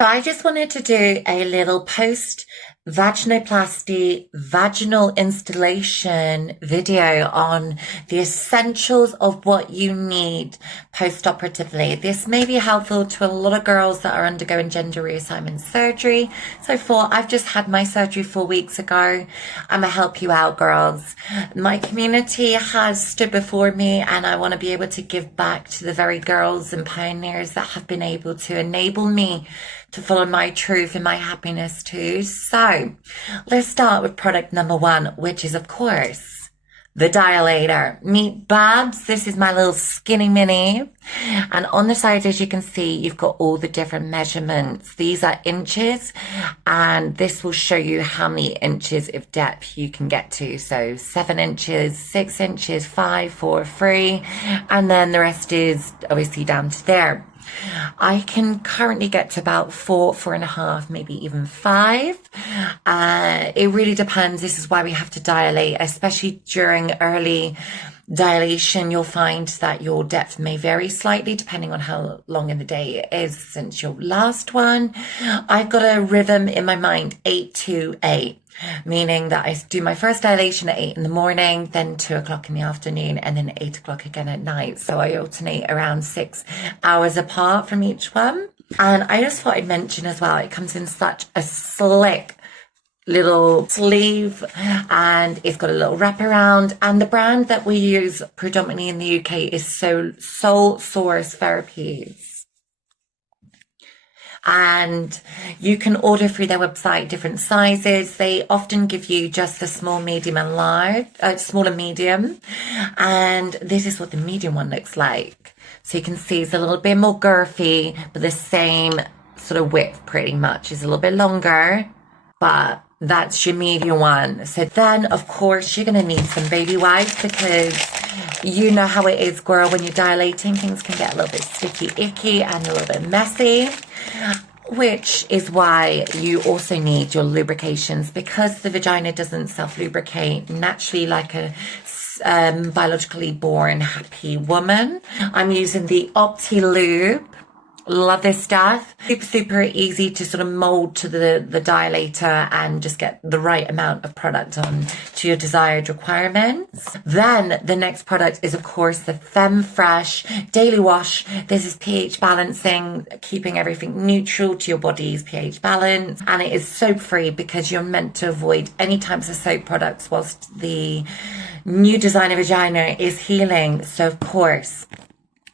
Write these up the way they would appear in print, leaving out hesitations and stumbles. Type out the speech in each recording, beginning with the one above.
I just wanted to do a little post vaginoplasty vaginal installation video on the essentials of what you need post-operatively. This may be helpful to a lot of girls that are undergoing gender reassignment surgery. So far, I've just had my surgery 4 weeks ago. I'm gonna help you out, girls. My community has stood before me, and I want to be able to give back to the very girls and pioneers that have been able to enable me to follow my truth and my happiness too. So let's start with product number one, which is, of course, the dilator. Meet Babs. This is my little skinny mini. And on the side, as you can see, you've got all the different measurements. These are inches, and this will show you how many inches of depth you can get to. So 7 inches, 6 inches, 5, 4, 3, and then the rest is obviously down to there. I can currently get to about 4, 4.5, maybe even 5. It really depends. This is why we have to dilate, especially during early dilation. You'll find that your depth may vary slightly depending on how long in the day it is since your last one. I've got a rhythm in my mind, 8 to 8. Meaning that I do my first dilation at 8 in the morning, then 2 o'clock in the afternoon, and then 8 o'clock again at night. So I alternate around 6 hours apart from each one. And I just thought I'd mention as well, it comes in such a slick little sleeve, and it's got a little wraparound. And the brand that we use predominantly in the UK is Soul Source Therapies. And you can order through their website different sizes. They often give you just the small, medium, and large, small and medium. And this is what the medium one looks like. So you can see it's a little bit more girthy, but the same sort of width pretty much. It's a little bit longer, but that's your medium one. So then, of course, you're going to need some baby wipes, because you know how it is, girl, when you're dilating, things can get a little bit sticky, icky, and a little bit messy, which is why you also need your lubrications, because the vagina doesn't self-lubricate naturally like a biologically born happy woman. I'm using the Opti-Lube. Love this stuff. Super, super easy to sort of mold to the dilator and just get the right amount of product on to your desired requirements. Then the next product is, of course, the Femme Fresh Daily Wash. This is pH balancing, keeping everything neutral to your body's pH balance. And it is soap free, because you're meant to avoid any types of soap products whilst the new designer vagina is healing. So, of course,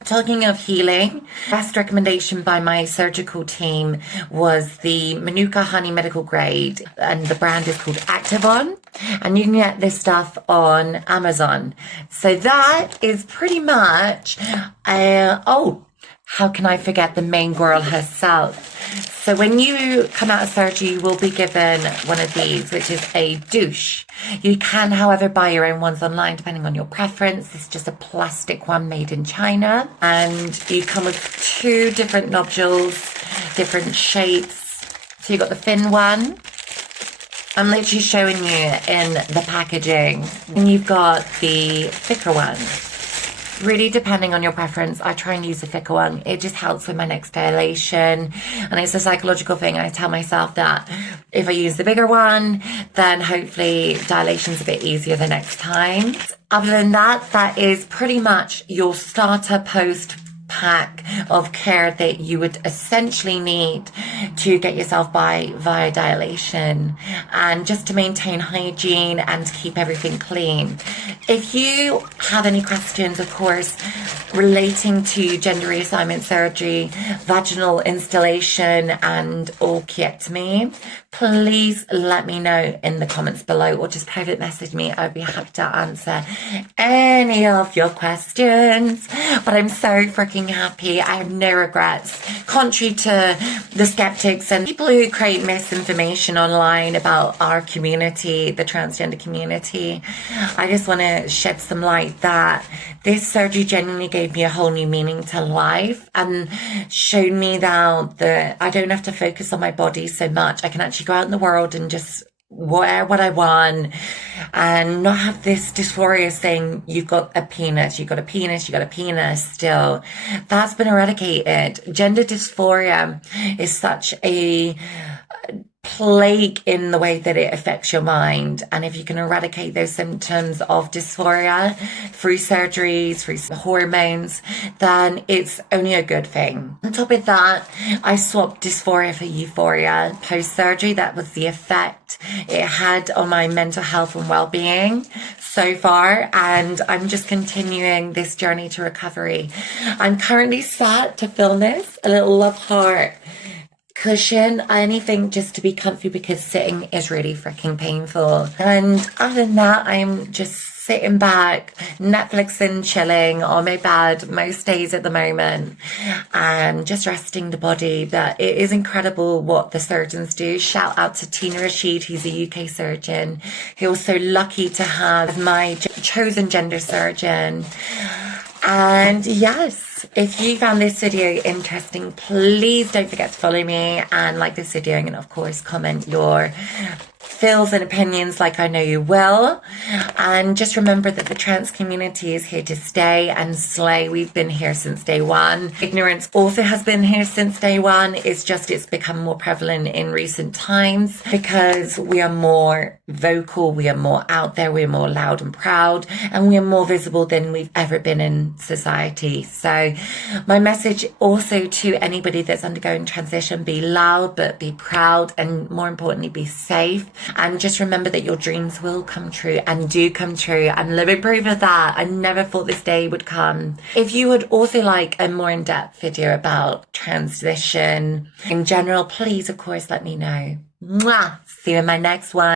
talking of healing, best recommendation by my surgical team was the Manuka Honey Medical Grade, and the brand is called Activon, and you can get this stuff on Amazon. So that is pretty much, how can I forget the main girl herself? So when you come out of surgery, you will be given one of these, which is a douche. You can, however, buy your own ones online, depending on your preference. This is just a plastic one made in China. And you come with 2 different nodules, different shapes. So you've got the thin one. I'm literally showing you in the packaging. And you've got the thicker one. Really, depending on your preference, I try and use the thicker one. It just helps with my next dilation, and it's a psychological thing. I tell myself that if I use the bigger one, then hopefully dilation's a bit easier the next time. Other than that, that is pretty much your starter post pack of care that you would essentially need to get yourself by via dilation, and just to maintain hygiene and keep everything clean. If you have any questions, of course, relating to gender reassignment surgery, vaginal installation, and orchiectomy, please let me know in the comments below, or just private message me. I'd be happy to answer any of your questions. But I'm so freaking happy. I have no regrets. Contrary to the skeptics and people who create misinformation online about our community, the transgender community, I just want to shed some light that this surgery genuinely gave me a whole new meaning to life, and showed me now that I don't have to focus on my body so much. I can actually go out in the world and just wear what I want and not have this dysphoria saying you've got a penis, you've got a penis, you've got a penis still. That's been eradicated. Gender dysphoria is such a plague in the way that it affects your mind. And if you can eradicate those symptoms of dysphoria through surgeries, through hormones, then it's only a good thing. On top of that, I swapped dysphoria for euphoria post-surgery. That was the effect it had on my mental health and well-being so far. And I'm just continuing this journey to recovery. I'm currently sat to film this, a little love heart cushion, anything just to be comfy because sitting is really freaking painful. And other than that, I'm just sitting back, Netflixing, chilling on my bed most days at the moment and just resting the body. But it is incredible what the surgeons do. Shout out to Tina Rashid, who's a UK surgeon, who was so lucky to have my chosen gender surgeon. And yes, if you found this video interesting, please don't forget to follow me and like this video, and of course comment your feels and opinions like I know you will. And just remember that the trans community is here to stay and slay. We've been here since day one. Ignorance also has been here since day one. It's just it's become more prevalent in recent times because we are more vocal, we are more out there, we're more loud and proud, and we are more visible than we've ever been in society. So my message also to anybody that's undergoing transition, be loud but be proud, and more importantly be safe. And just remember that your dreams will come true and do come true. I'm living proof of that. I never thought this day would come. If you would also like a more in-depth video about transition in general, please of course let me know. Mwah! See you in my next one.